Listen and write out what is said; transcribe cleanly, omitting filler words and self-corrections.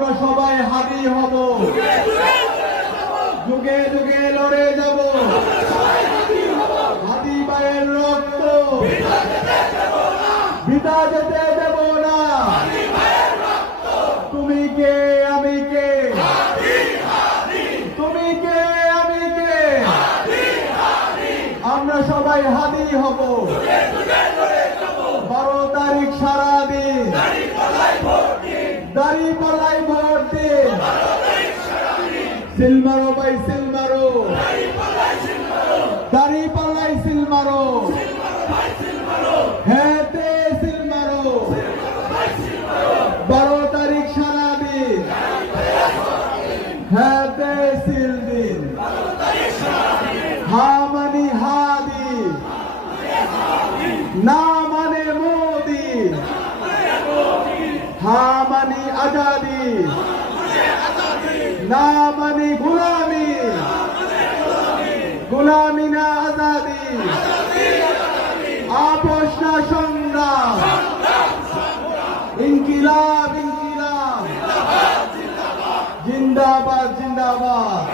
আমরা সবাই হাদি হব, যুগে যুগে লড়ে যাব, হাদি ভাইয়ের রক্ত বৃথা যেতে দেব না। তুমি কে আমি কে, তুমি কে আমি কে, আমরা সবাই হাদি হব। 12 তারিখ সারাদিন দাঁড়িপাল্লায় ভোট দিন, সিল মারো ভাই সিল মারো, দাঁড়িপাল্লায় সিল মারো, হেতে সিল মারো। 12 তারিখ সারাদিন হেতে সিল দিন। হা মানে হাদি, না মানে মোদি, হা মানে আজাদি, না মানে গুলামি, গুলামি না আজাদি, আপোষ না সংগ্রাম, ইনকিলাব ইনকিলাব, জিন্দাবাদ জিন্দাবাদ।